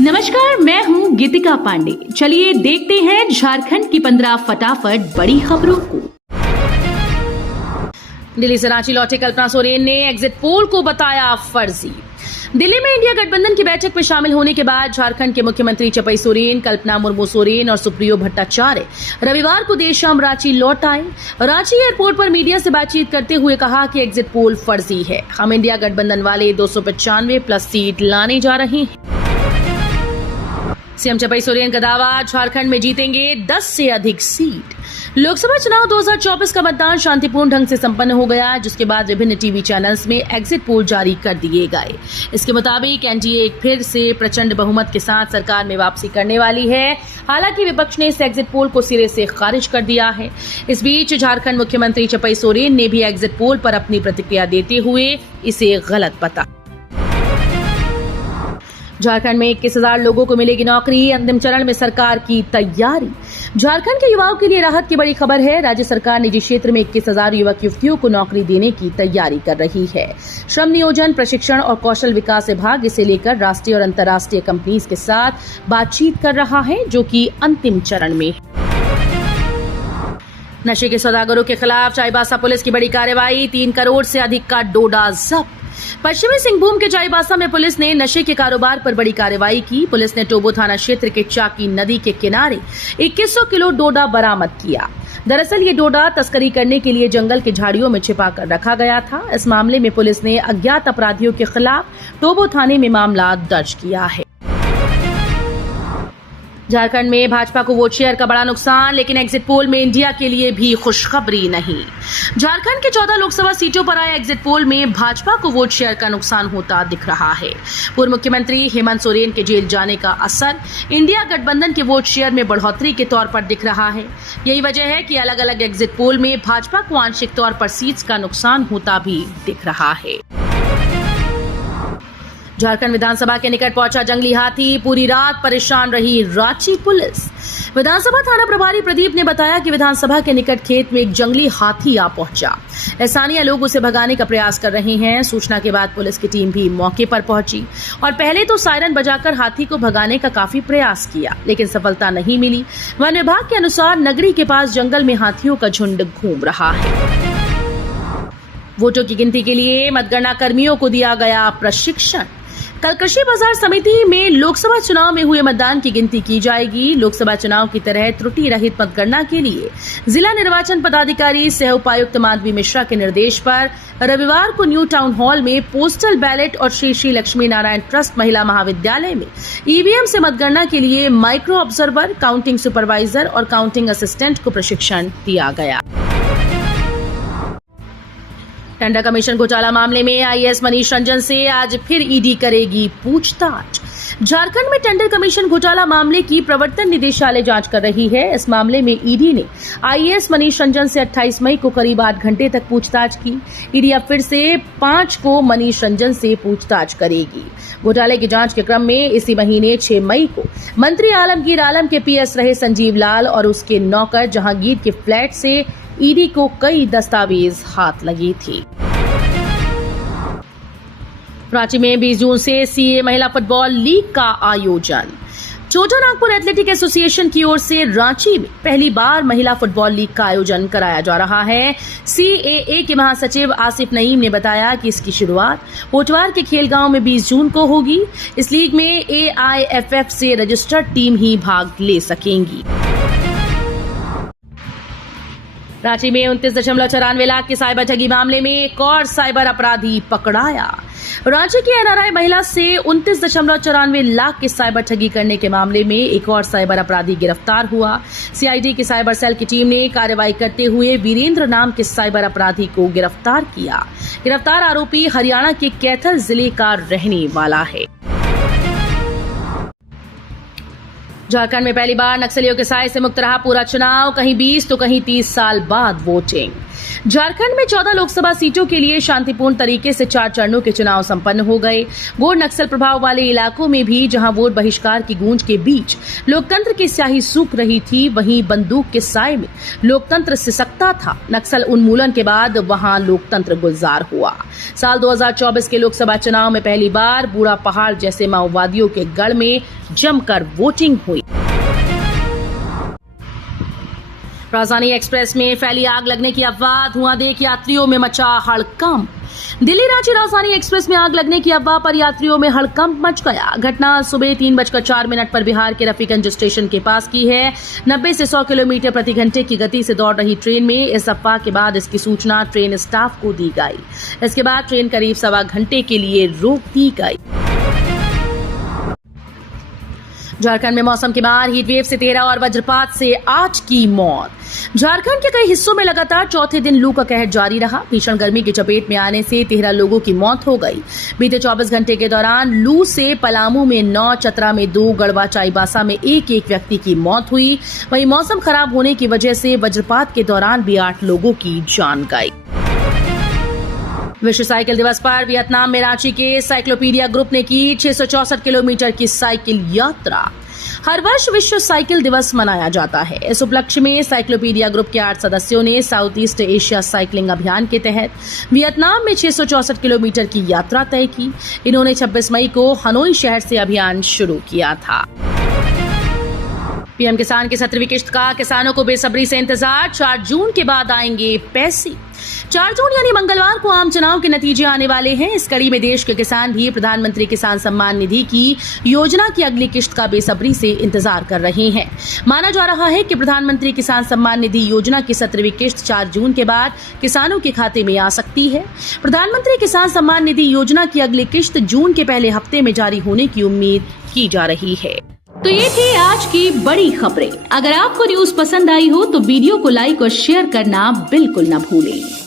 नमस्कार, मैं हूं गीतिका पांडे। चलिए देखते हैं झारखंड की 15 फटाफट बड़ी खबरों को। दिल्ली से रांची लौटे कल्पना सोरेन ने एग्जिट पोल को बताया फर्जी। दिल्ली में इंडिया गठबंधन की बैठक में शामिल होने के बाद झारखंड के मुख्यमंत्री चपई सोरेन, कल्पना मुर्मू सोरेन और सुप्रियो भट्टाचार्य रविवार को देर शाम रांची लौट आए। रांची एयरपोर्ट पर मीडिया से बातचीत करते हुए कहा कि एग्जिट पोल फर्जी है। हम इंडिया गठबंधन वाले 295 प्लस सीट लाने जा रहे हैं। सीएम चपई सोरेन का दावा, झारखंड में जीतेंगे 10 से अधिक सीट। लोकसभा चुनाव 2024 का मतदान शांतिपूर्ण ढंग से संपन्न हो गया, जिसके बाद विभिन्न टीवी चैनल्स में एग्जिट पोल जारी कर दिए गए। इसके मुताबिक एनडीए एक फिर से प्रचंड बहुमत के साथ सरकार में वापसी करने वाली है। हालांकि विपक्ष ने इस एग्जिट पोल को सिरे से खारिज कर दिया है। इस बीच झारखंड मुख्यमंत्री चपई सोरेन ने भी एग्जिट पोल पर अपनी प्रतिक्रिया देते हुए इसे गलत बताया। झारखंड में 21,000 लोगों को मिलेगी नौकरी, अंतिम चरण में सरकार की तैयारी। झारखंड के युवाओं के लिए राहत की बड़ी खबर है। राज्य सरकार निजी क्षेत्र में 21,000 युवक युवतियों को नौकरी देने की तैयारी कर रही है। श्रम नियोजन, प्रशिक्षण और कौशल विकास विभाग इसे लेकर राष्ट्रीय और अंतर्राष्ट्रीय कंपनीज के साथ बातचीत कर रहा है, जो कि अंतिम चरण में। नशे के सौदागरों के खिलाफ चाईबासा पुलिस की बड़ी कार्रवाई, 3 करोड़ से अधिक का डोडा जब्त। पश्चिमी सिंहभूम के चाईबासा में पुलिस ने नशे के कारोबार पर बड़ी कार्रवाई की। पुलिस ने टोबो थाना क्षेत्र के चाकी नदी के किनारे 2100 किलो डोडा बरामद किया। दरअसल ये डोडा तस्करी करने के लिए जंगल की झाड़ियों में छिपा कर रखा गया था। इस मामले में पुलिस ने अज्ञात अपराधियों के खिलाफ टोबो थाने में मामला दर्ज किया है। झारखंड में भाजपा को वोट शेयर का बड़ा नुकसान, लेकिन एग्जिट पोल में इंडिया के लिए भी खुशखबरी नहीं। झारखंड के 14 लोकसभा सीटों पर आए एग्जिट पोल में भाजपा को वोट शेयर का नुकसान होता दिख रहा है। पूर्व मुख्यमंत्री हेमंत सोरेन के जेल जाने का असर इंडिया गठबंधन के वोट शेयर में बढ़ोतरी के तौर पर दिख रहा है। यही वजह है कि अलग अलग एग्जिट पोल में भाजपा को आंशिक तौर पर सीट्स का नुकसान होता भी दिख रहा है। झारखंड विधानसभा के निकट पहुंचा जंगली हाथी, पूरी रात परेशान रही रांची पुलिस। विधानसभा थाना प्रभारी प्रदीप ने बताया कि विधानसभा के निकट खेत में एक जंगली हाथी आ पहुंचा। स्थानीय लोग उसे भगाने का प्रयास कर रहे हैं। सूचना के बाद पुलिस की टीम भी मौके पर पहुंची और पहले तो सायरन बजाकर हाथी को भगाने का काफी प्रयास किया, लेकिन सफलता नहीं मिली। वन विभाग के अनुसार नगरी के पास जंगल में हाथियों का झुंड घूम रहा है। वोटों की गिनती के लिए मतगणना कर्मियों को दिया गया प्रशिक्षण। कल कृषि बाजार समिति में लोकसभा चुनाव में हुए मतदान की गिनती की जाएगी। लोकसभा चुनाव की तरह त्रुटि रहित मतगणना के लिए जिला निर्वाचन पदाधिकारी सह उपायुक्त माधवी मिश्रा के निर्देश पर रविवार को न्यू टाउन हॉल में पोस्टल बैलेट और श्री श्री लक्ष्मी नारायण ट्रस्ट महिला महाविद्यालय में ईवीएम से मतगणना के लिए माइक्रो ऑब्जर्वर, काउंटिंग सुपरवाइजर और काउंटिंग असिस्टेंट को प्रशिक्षण दिया गया। टेंडर कमीशन घोटाला मामले में आईएएस मनीष रंजन से आज फिर ईडी करेगी पूछताछ। झारखंड में टेंडर कमीशन घोटाला मामले की प्रवर्तन निदेशालय जांच कर रही है। इस मामले में ईडी ने आईएएस मनीष रंजन से 28 मई को करीब 8 घंटे तक पूछताछ की। ईडी अब फिर से 5 को मनीष रंजन से पूछताछ करेगी। घोटाले की जांच के क्रम में इसी महीने 6 मई को मंत्री आलमगीर आलम के पीएस रहे संजीव लाल और उसके नौकर जहांगीर के फ्लैट से ईडी को कई दस्तावेज हाथ लगी थी। रांची में 20 जून से सीए महिला फुटबॉल लीग का आयोजन। छोटा नागपुर एथलेटिक एसोसिएशन की ओर से रांची में पहली बार महिला फुटबॉल लीग का आयोजन कराया जा रहा है। सीएए के महासचिव आसिफ नईम ने बताया कि इसकी शुरुआत होटवार के खेलगांव में 20 जून को होगी। इस लीग में एआईएफएफ से रजिस्टर्ड टीम ही भाग ले सकेंगी। रांची में 29.94 लाख के साइबर ठगी मामले में एक और साइबर अपराधी पकड़ाया। रांची की एनआरआई महिला से 29.94 लाख के साइबर ठगी करने के मामले में एक और साइबर अपराधी गिरफ्तार हुआ। सीआईडी की साइबर सेल की टीम ने कार्रवाई करते हुए वीरेंद्र नाम के साइबर अपराधी को गिरफ्तार किया। गिरफ्तार आरोपी हरियाणा के कैथल जिले का रहने वाला है। झारखंड में पहली बार नक्सलियों के साए से मुक्त रहा पूरा चुनाव, कहीं 20 तो कहीं 30 साल बाद वोटिंग। झारखंड में 14 लोकसभा सीटों के लिए शांतिपूर्ण तरीके से 4 चरणों के चुनाव संपन्न हो गए। वोट नक्सल प्रभाव वाले इलाकों में भी जहां वोट बहिष्कार की गूंज के बीच लोकतंत्र की स्याही सूख रही थी, वहीं बंदूक के साए में लोकतंत्र सिसकता था। नक्सल उन्मूलन के बाद वहां लोकतंत्र गुलजार हुआ। साल 2024 के लोकसभा चुनाव में पहली बार बूढ़ा पहाड़ जैसे माओवादियों के गढ़ में जमकर वोटिंग हुई। राजधानी एक्सप्रेस में फैली आग लगने की अफवाह, धुआं देख यात्रियों में मचा हड़कंप। दिल्ली रांची राजधानी एक्सप्रेस में आग लगने की अफवाह पर यात्रियों में हड़कंप मच गया। घटना सुबह 3:04 पर बिहार के रफीगंज स्टेशन के पास की है। 90 से 100 किलोमीटर प्रति घंटे की गति से दौड़ रही ट्रेन में इस अफवाह के बाद इसकी सूचना ट्रेन स्टाफ को दी गई। इसके बाद ट्रेन करीब 1.25 घंटे के लिए रोक दी गई। झारखंड में मौसम के बाद हीटवेव से 13 और वज्रपात से 8 की मौत। झारखंड के कई हिस्सों में लगातार चौथे दिन लू का कहर जारी रहा। भीषण गर्मी की चपेट में आने से 13 लोगों की मौत हो गई। बीते 24 घंटे के दौरान लू से पलामू में 9, चतरा में 2, गढ़वा चाईबासा में 1 व्यक्ति की मौत हुई। वहीं मौसम खराब होने की वजह से वज्रपात के दौरान भी 8 लोगों की जान गई। विश्व साइकिल दिवस पर वियतनाम में रांची के साइक्लोपीडिया ग्रुप ने की 664 किलोमीटर की साइकिल यात्रा। हर वर्ष विश्व साइकिल दिवस मनाया जाता है। इस उपलक्ष्य में साइक्लोपीडिया ग्रुप के 8 सदस्यों ने साउथ ईस्ट एशिया साइकिलिंग अभियान के तहत वियतनाम में 664 किलोमीटर की यात्रा तय की। इन्होंने 26 मई को हनोई शहर से अभियान शुरू किया था। पीएम किसान की 17वीं किश्त का किसानों को बेसब्री से इंतजार। 4 जून के बाद आएंगे पैसे। 4 जून यानी मंगलवार को आम चुनाव के नतीजे आने वाले हैं। इस कड़ी में देश के किसान भी प्रधानमंत्री किसान सम्मान निधि की योजना की अगली किश्त का बेसब्री से इंतजार कर रहे हैं। माना जा रहा है कि प्रधानमंत्री किसान सम्मान निधि योजना की 17वीं किश्त 4 जून के बाद किसानों के खाते में आ सकती है। प्रधानमंत्री किसान सम्मान निधि योजना की अगली किश्त जून के पहले हफ्ते में जारी होने की उम्मीद की जा रही है। तो ये थी आज की बड़ी खबरें। अगर आपको न्यूज पसंद आई हो तो वीडियो को लाइक और शेयर करना बिल्कुल न भूलें।